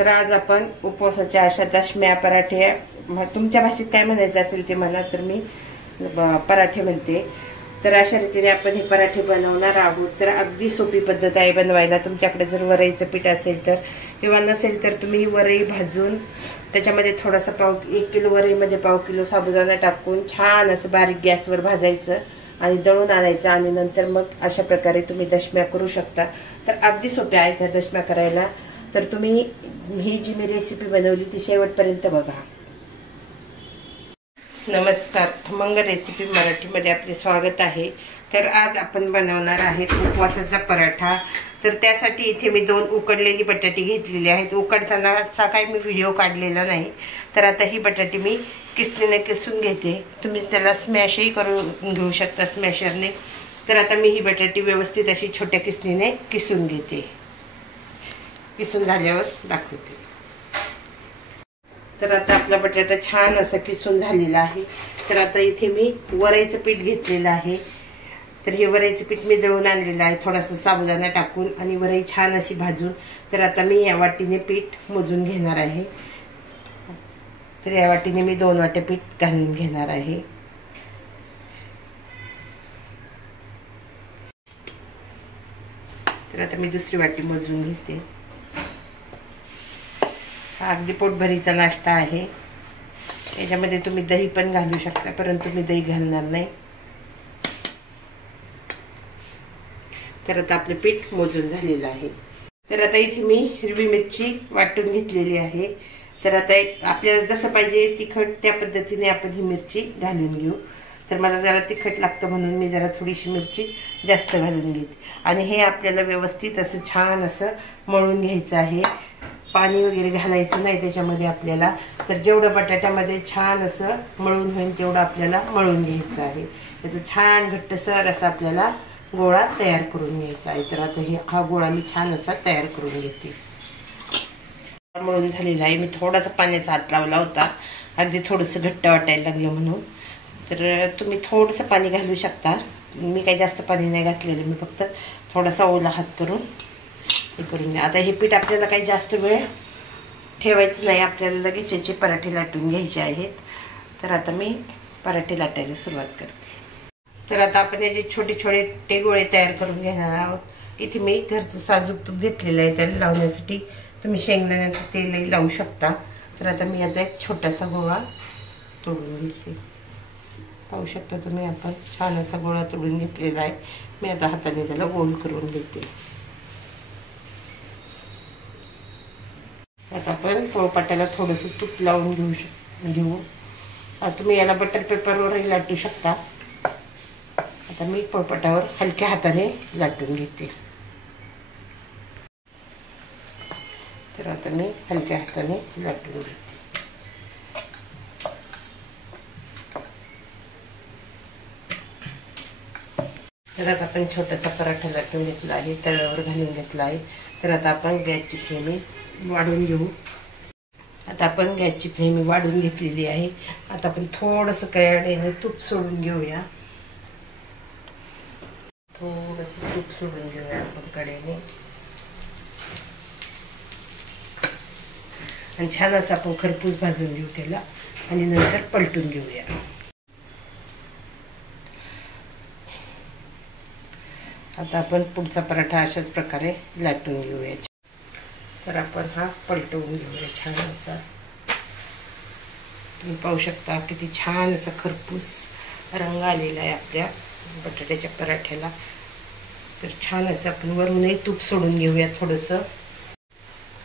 तर आज आपण उपवासाच्या अशा दशम्या पराठे, तुमच्या भाषेत काय म्हणायचं असेल ते म्हणा, तर मी पराठे म्हणते. तर अशा रीतीने आपण हे पराठे बनवणार आहोत. तर अगदी सोपी पद्धत आहे बनवायला. तुमच्याकडे जर वरईचं पीठ असेल तर, किंवा नसेल तर तुम्ही वरई भाजून त्याच्यामध्ये थोडासा 1 किलो वरईमध्ये 1 किलो साबुदाणा टाकून छान असं बारीक गॅसवर भाजायचं आणि दळून आणायचं आणि नंतर मग अशा प्रकारे तुम्ही दशम्या करू शकता. तर अगदी सोप्या आहेत ह्या दशम्या करायला. तर तुम्ही ही जी मी रेसिपी बनवली ती शेवटपर्यंत बघा. नमस्कार, खमंग रेसिपी मराठीमध्ये आपले स्वागत आहे. तर आज आपण बनवणार आहेत उपवासाचा पराठा. तर त्यासाठी इथे मी 2 उकडलेली बटाटी घेतलेली आहेत. उकडतानाचा काही मी व्हिडिओ काढलेला नाही. तर आता ही बटाटी मी किसणीने किसून घेते. तुम्ही त्याला स्मॅशही करून घेऊ शकता स्मॅशरने. तर आता मी ही बटाटी व्यवस्थित अशी छोट्या किसणीने किसून घेते. किसून झाल्यावर दाखवते. तर आता आपला बटाटा छान असा किसून झालेला आहे. तर आता इथे मी वरईचं पीठ घेतलेलं आहे. तर हे वरईचं पीठ मी दळून आणलेलं आहे थोडासा साबुदाणा टाकून आणि वरई छान अशी भाजून. तर आता मी या वाटीने पीठ मोजून घेणार आहे. तर या वाटीने मी 2 वाट्या पीठ घालून घेणार आहे. तर आता मी दुसरी वाटी मोजून घेते. हा अगदी पोटभरीचा नाश्ता आहे. याच्यामध्ये तुम्ही दही पण घालू शकता, परंतु मी दही घालणार नाही. तर आता आपलं पीठ मोजून झालेलं आहे. तर आता इथे मी हिरवी मिरची वाटून घेतलेली आहे. तर आता आपल्याला जसं पाहिजे तिखट त्या पद्धतीने आपण ही मिरची घालून घेऊ. तर मला जरा तिखट लागतं म्हणून मी जरा थोडीशी मिरची जास्त घालून घेते. आणि हे आपल्याला व्यवस्थित असं छान असं मळून घ्यायचं आहे. पाणी वगैरे घालायचं नाही त्याच्यामध्ये आपल्याला. तर जेवढं बटाट्यामध्ये छान असं मळून होईल तेवढं आपल्याला मळून घ्यायचं आहे. त्याचं छान घट्टसर असा आपल्याला गोळा तयार करून घ्यायचा आहे. तर आता हा गोळा मी छान असा तयार करून घेते. मळून झालेला आहे. मी थोडासा पाण्याचा हात लावला होता, अगदी थोडंसं घट्ट वाटायला लागलं म्हणून. तर तुम्ही थोडंसं पाणी घालू शकता. मी काही जास्त पाणी नाही घातलेलं, मी फक्त थोडासा ओला हात करून हे करून घ्या. आता हे पीठ आपल्याला काही जास्त वेळ ठेवायचं नाही, आपल्याला लगेच याचे पराठे लाटून घ्यायचे आहेत. तर आता मी पराठे लाटायला सुरुवात करते. तर आता आपण याचे छोटे छोटे गोळे तयार करून घेणार आहोत. इथे मी घरचं साजूक तूप घेतलेलं आहे त्याला लावण्यासाठी. तुम्ही शेंगदाण्याचं तेलही लावू शकता. तर आता मी याचा एक छोटासा गोळा तोडून घेते. पाहू शकता तुम्ही, आपण छान असा गोळा तोडून घेतलेला आहे. मी आता हाताने त्याला गोल करून घेते. आता आपण पोळपाटाला थोडंसं तूप लावून घेऊ. तुम्ही याला बटर पेपरवरही लाटू शकता. आता मी पोळपाटावर हलक्या हाताने लाटून घेते. तर आता मी हलक्या हाताने लाटून घेते. तर आता आपण छोटासा पराठा लाटून घेतला आहे, तव्यावर घालून घेतला आहे. तर आता आपण गॅसची फ्लेम वाढवून घेऊ. आता आपण गॅसची फ्लेम वाढवून घेतलेली आहे. आता आपण थोडंसं कढईने तूप सोडून घेऊया. थोडंसं तूप सोडून घेऊया आपण कढईने आणि छान असं आपण खरपूस भाजून घेऊ त्याला आणि नंतर पलटून घेऊया. आता आपण पुढचा पराठा अशाच प्रकारे लाटून घेऊया. तर आपण हा पलटवून घेऊया छान असा. तुम्ही पाहू शकता किती छान असा खरपूस रंग आलेला आहे आपल्या बटाट्याच्या पराठ्याला. तर छान असं आपण वरूनही तूप सोडून घेऊया थोडंसं.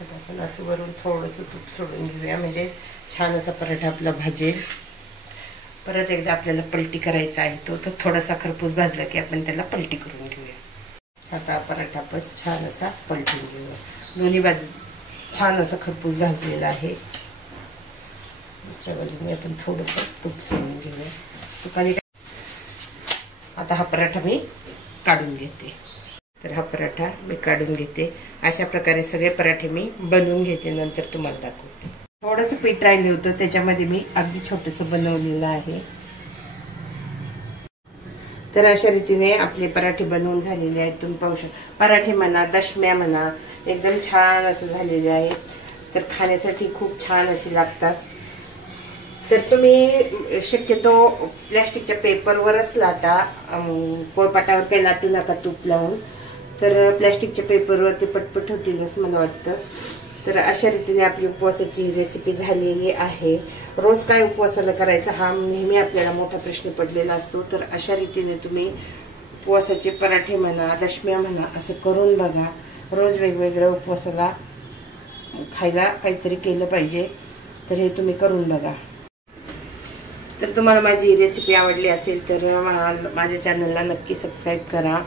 आता आपण असं वरून थोडंसं तूप सोडून घेऊया, म्हणजे छान असा पराठा आपला भाजेल. परत एकदा आपल्याला पलटी करायचा आहे तो. तर थोडासा खरपूस भाजला की आपण त्याला पलटी करून घेऊया. आता पराठा आपण छान असा पलटून घेऊया. दोन्ही बाजू छान असं खरपूस भाजलेला आहे. दुसऱ्या बाजूने आपण थोडंसं तूप सोडून घेऊया. तुपाने आता हा पराठा मी काढून घेते. तर हा पराठा मी काढून घेते. अशा प्रकारे सगळे पराठे मी बनवून घेते, नंतर तुम्हाला दाखवते. थोडंसं पीठ राहिलं होतं त्याच्यामध्ये मी अगदी छोटंसं बनवलेलं आहे. तर अशा रीतीने आपले पराठे बनवून झालेले आहेत. तुम्ही पाहू शकता, पराठे म्हणा दशम्या म्हणा एकदम छान असं झालेले आहेत. तर खाण्यासाठी खूप छान अशी लागतात। तर तुम्ही शक्यतो प्लॅस्टिकच्या पेपरवरच लाटा, पोळपाटावर काही लाटू नका तूप लावून, तर प्लॅस्टिकच्या पेपरवरती पटपट होतील असं मला वाटतं। तर अशा रीतीने आपली उपवासाची रेसिपी झालेली आहे। रोज काय उपवासाला करायचा हा नेहमी आपल्याला मोठा प्रश्न पडलेला असतो। तर अशा रीतीने तुम्ही उपवासाचे पराठे म्हणा, दशम्या म्हणा, असं करून बघा। रोज वेगवेगळ्या उपवासाला खायला काहीतरी केलं पाहिजे, तर हे तुम्ही करून बघा। तर तुम्हाला माझी रेसिपी आवडली असेल तर माझ्या चॅनलला नक्की सबस्क्राईब करा।